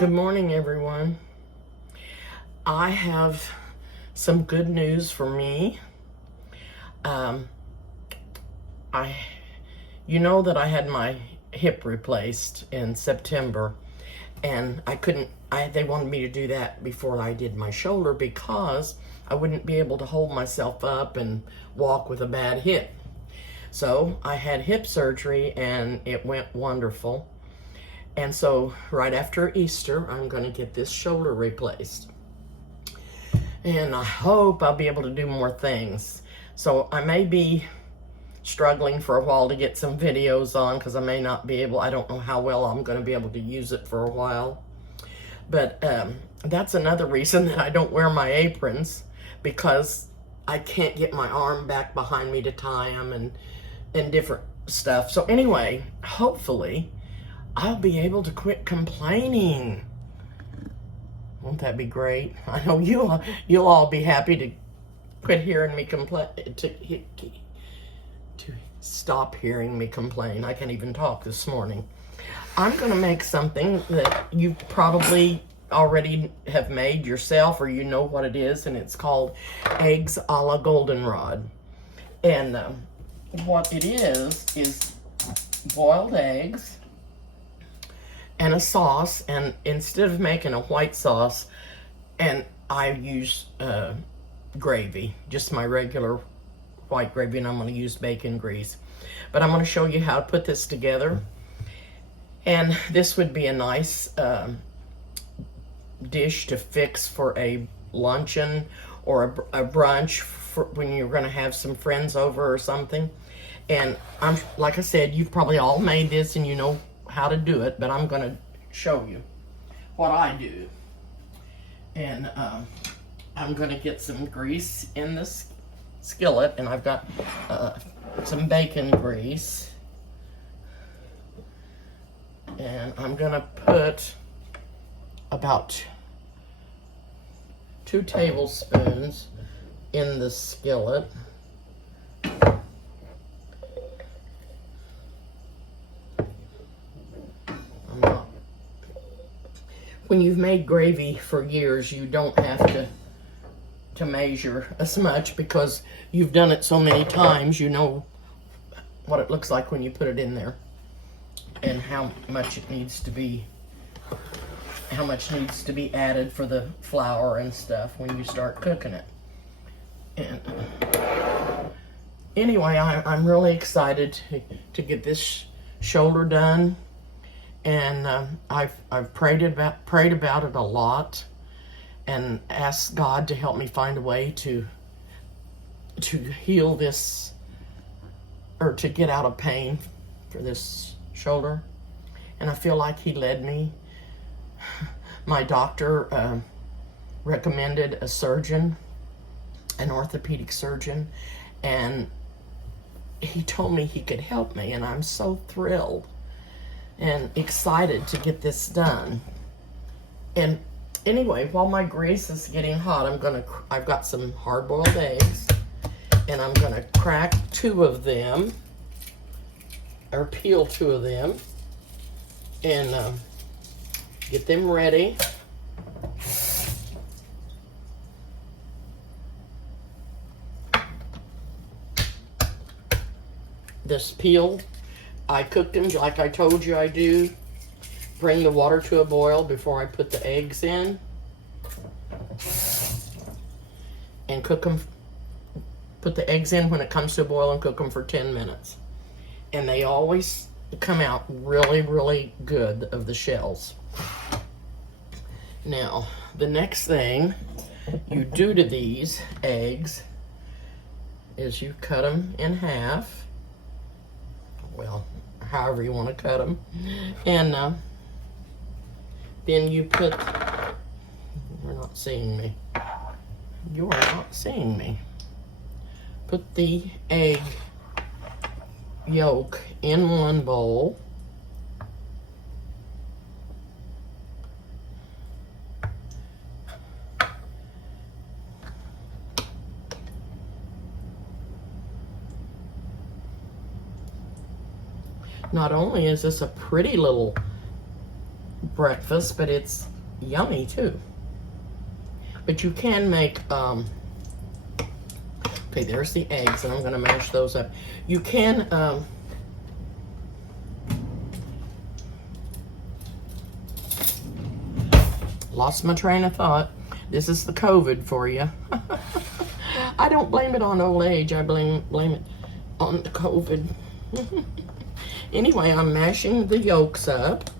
Good morning, everyone. I have some good news for me. You know that I had my hip replaced in September, and they wanted me to do that before I did my shoulder because I wouldn't be able to hold myself up and walk with a bad hip. So I had hip surgery and it went wonderful. And so right after Easter, I'm going to get this shoulder replaced. And I hope I'll be able to do more things. So I may be struggling for a while to get some videos on because I may not be able, I don't know how well I'm going to be able to use it for a while. But that's another reason that I don't wear my aprons, because I can't get my arm back behind me to tie them and different stuff. So anyway, hopefully I'll be able to quit complaining. Won't that be great? I know you'll all be happy to quit hearing me complain, to stop hearing me complain. I can't even talk this morning. I'm going to make something that you probably already have made yourself, or you know what it is, and it's called eggs a la Goldenrod. And what it is boiled eggs and a sauce, and instead of making a white sauce, and I use gravy, just my regular white gravy, and I'm going to use bacon grease. But I'm going to show you how to put this together, and this would be a nice dish to fix for a luncheon or a brunch for when you're going to have some friends over or something. And like I said, you've probably all made this and you know how to do it, but I'm going to show you what I do. And I'm going to get some grease in this skillet, and I've got some bacon grease, and I'm going to put about 2 tablespoons in the skillet. When you've made gravy for years, you don't have to measure as much because you've done it so many times. You know what it looks like when you put it in there and how much needs to be added for the flour and stuff when you start cooking it. And anyway, I'm really excited to get this shoulder done. And I've prayed about it a lot and asked God to help me find a way to heal this, or to get out of pain for this shoulder. And I feel like He led me. My doctor recommended a surgeon, an orthopedic surgeon, and he told me he could help me, and I'm so thrilled and excited to get this done. And anyway, while my grease is getting hot, I've got some hard-boiled eggs, and I'm gonna crack 2 of them, or peel 2 of them, and get them ready. This peeled, I cooked them like I told you I do. Bring the water to a boil before I put the eggs in. And cook them, put the eggs in when it comes to a boil and cook them for 10 minutes. And they always come out really, really good of the shells. Now, the next thing you do to these eggs is you cut them in half. Well, however you want to cut them, and then you put, you're not seeing me, you are not seeing me, put the egg yolk in one bowl, not only is this a pretty little breakfast, but it's yummy too. But you can make, okay, there's the eggs, and I'm gonna mash those up. You can, lost my train of thought. This is the COVID for you. I don't blame it on old age. I blame it on the COVID. Anyway, I'm mashing the yolks up.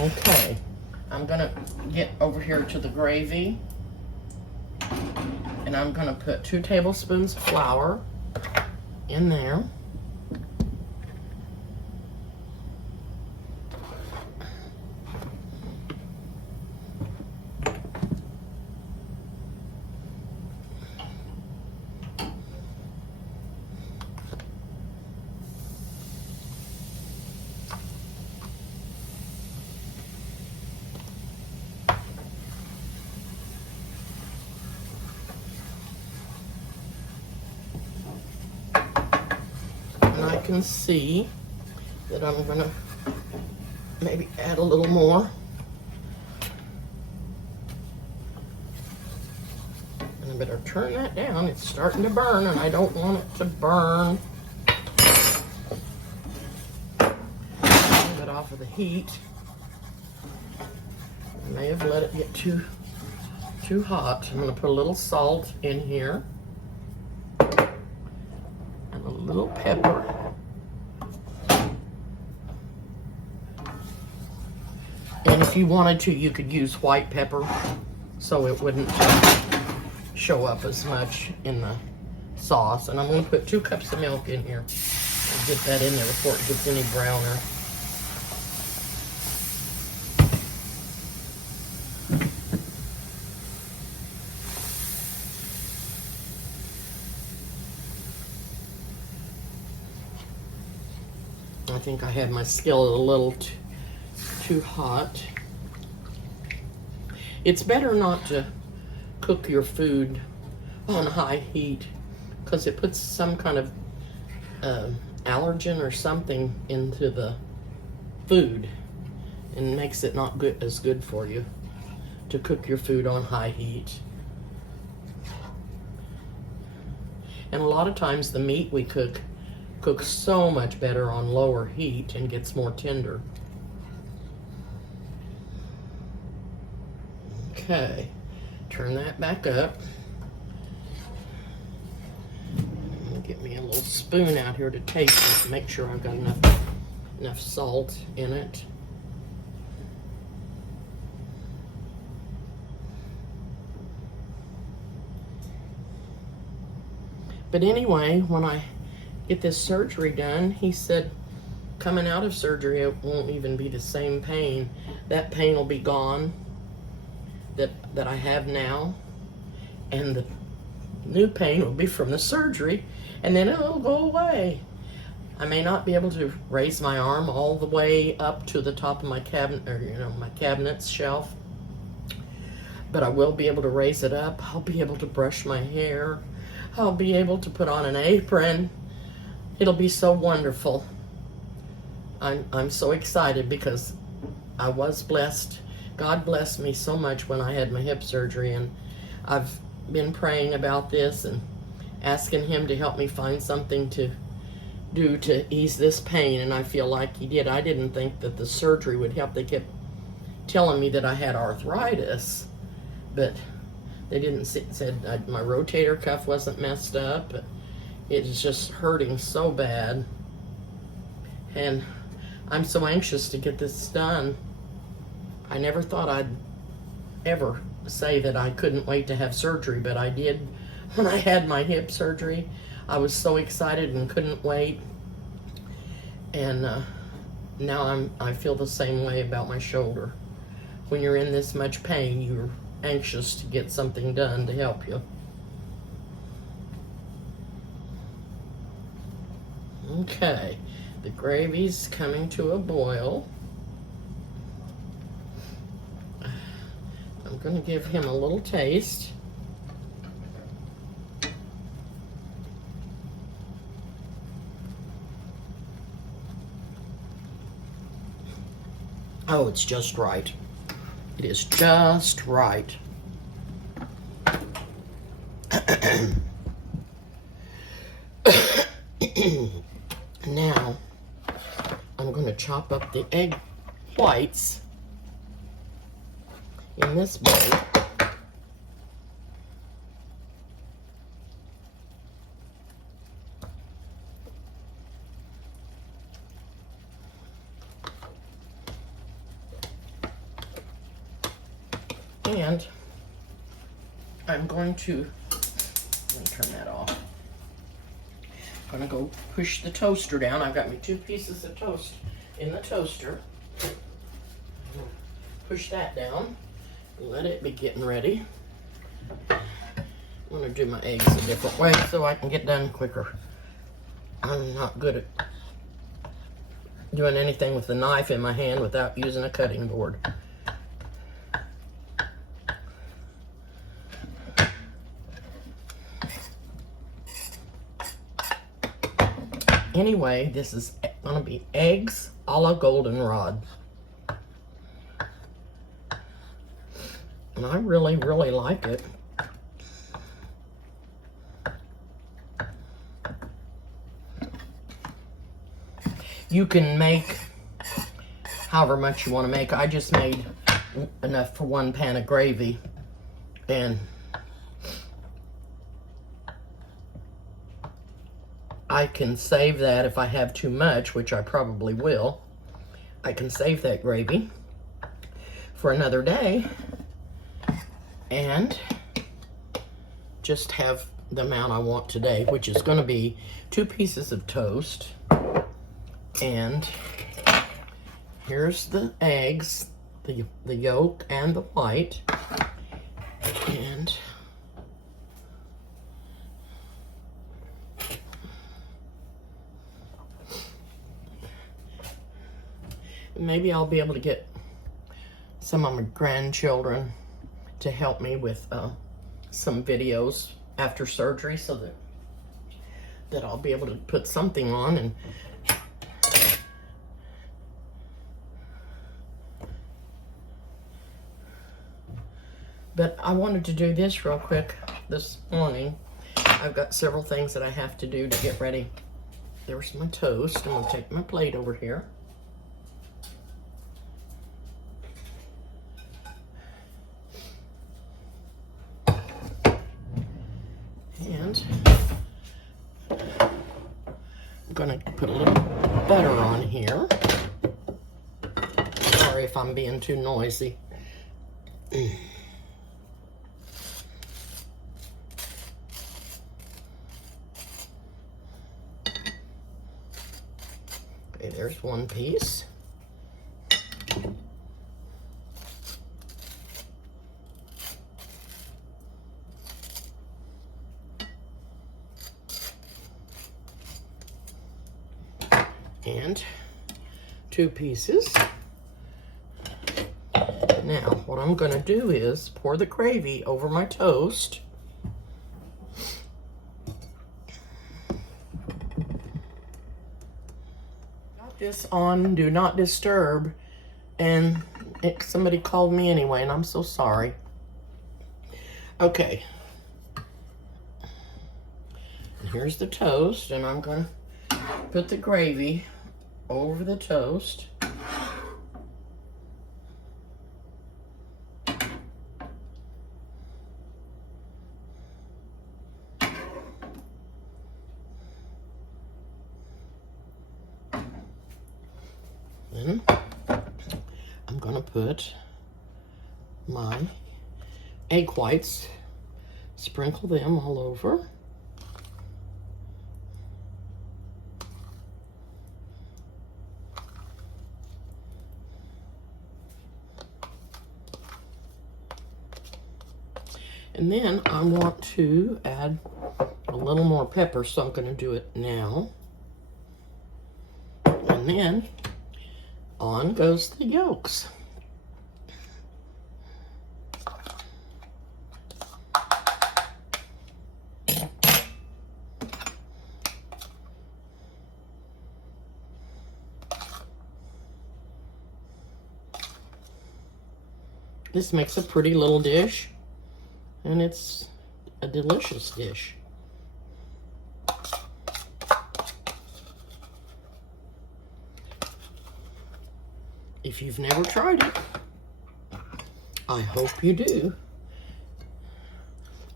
Okay, I'm gonna get over here to the gravy, and I'm gonna put 2 tablespoons of flour in there. I can see that I'm gonna maybe add a little more. And I better turn that down. It's starting to burn, and I don't want it to burn. Move it off of the heat. I may have let it get too hot. I'm gonna put a little salt in here. And a little pepper. And if you wanted to, you could use white pepper so it wouldn't show up as much in the sauce. And I'm going to put 2 cups of milk in here. I'll get that in there before it gets any browner. I think I had my skillet a little too hot. It's better not to cook your food on high heat because it puts some kind of allergen or something into the food and makes it not as good for you to cook your food on high heat. And a lot of times the meat we cook cooks so much better on lower heat and gets more tender. Okay, turn that back up. Get me a little spoon out here to taste it to make sure I've got enough salt in it. But anyway, when I get this surgery done, he said coming out of surgery it won't even be the same pain. That pain will be gone that I have now, and the new pain will be from the surgery, and then it'll go away. I may not be able to raise my arm all the way up to the top of my cabinet, or my cabinet's shelf, but I will be able to raise it up. I'll be able to brush my hair. I'll be able to put on an apron. It'll be so wonderful. I'm so excited because I was blessed. God blessed me so much when I had my hip surgery, and I've been praying about this and asking him to help me find something to do to ease this pain, and I feel like he did. I didn't think that the surgery would help. They kept telling me that I had arthritis, but they didn't said my rotator cuff wasn't messed up. It's just hurting so bad, and I'm so anxious to get this done. I never thought I'd ever say that I couldn't wait to have surgery, but I did. When I had my hip surgery, I was so excited and couldn't wait. And now I feel the same way about my shoulder. When you're in this much pain, you're anxious to get something done to help you. Okay, the gravy's coming to a boil. I'm going to give him a little taste. Oh, it's just right. It is just right. Now, I'm going to chop up the egg whites in this bowl. And I'm going to, let me turn that off. I'm going to go push the toaster down. I've got me 2 pieces of toast in the toaster. Push that down. Let it be getting ready. I'm going to do my eggs a different way so I can get done quicker. I'm not good at doing anything with the knife in my hand without using a cutting board. Anyway, this is going to be eggs a la Goldenrod. And I really, really like it. You can make however much you want to make. I just made enough for 1 pan of gravy. And I can save that if I have too much, which I probably will. I can save that gravy for another day and just have the amount I want today, which is going to be 2 pieces of toast. And here's the eggs, the yolk and the white. And maybe I'll be able to get some of my grandchildren to help me with some videos after surgery so that I'll be able to put something on. And but I wanted to do this real quick this morning. I've got several things that I have to do to get ready. There's my toast. I'm going to take my plate over here. And I'm going to put a little butter on here. Sorry if I'm being too noisy. Okay, there's 1 piece. And 2 pieces. Now, what I'm going to do is pour the gravy over my toast. Got this on Do Not Disturb, and somebody called me anyway, and I'm so sorry. Okay. And here's the toast, and I'm going to put the gravy over the toast. Then I'm going to put my egg whites, sprinkle them all over. And then I want to add a little more pepper, so I'm going to do it now. And then on goes the yolks. This makes a pretty little dish, and it's a delicious dish. If you've never tried it, I hope you do.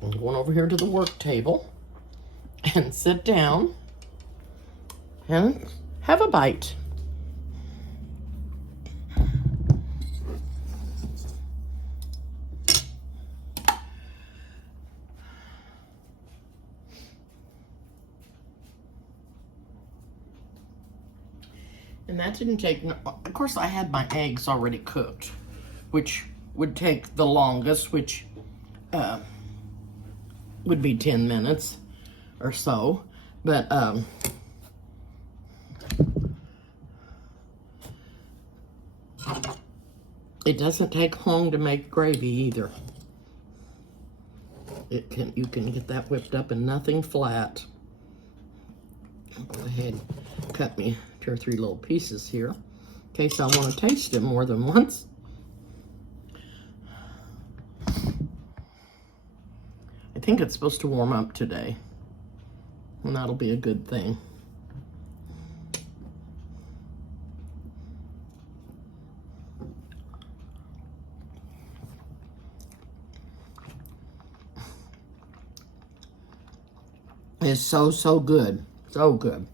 I'm going over here to the work table and sit down and have a bite. And that didn't take, of course I had my eggs already cooked, which would take the longest, which would be 10 minutes or so. But it doesn't take long to make gravy either. You can get that whipped up in nothing flat. I'll go ahead and cut me 2 or 3 little pieces here in case I want to taste it more than once. I think it's supposed to warm up today, and that'll be a good thing. It's so, so good. So good.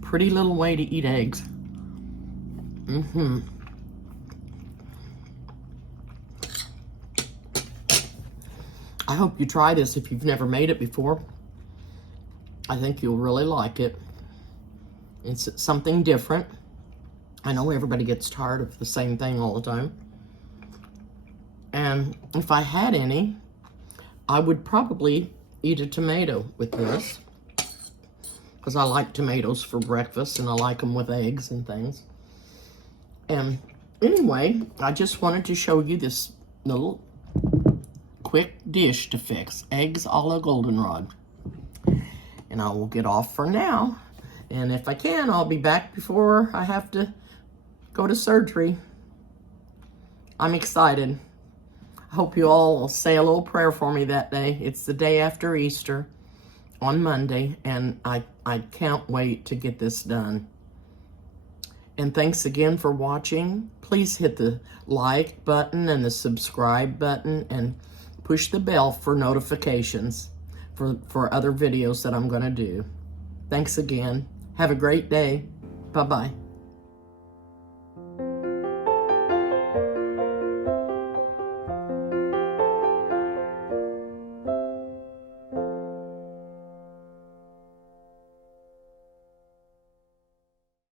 Pretty little way to eat eggs. I hope you try this if you've never made it before. I think you'll really like it. It's something different. I know everybody gets tired of the same thing all the time. And if I had any, I would probably eat a tomato with this, because I like tomatoes for breakfast and I like them with eggs and things. And anyway, I just wanted to show you this little quick dish to fix. Eggs a la Goldenrod. And I will get off for now. And if I can, I'll be back before I have to go to surgery. I'm excited. I hope you all will say a little prayer for me that day. It's the day after Easter on Monday, and I can't wait to get this done. And thanks again for watching. Please hit the like button and the subscribe button and push the bell for notifications for other videos that I'm going to do. Thanks again. Have a great day. Bye-bye.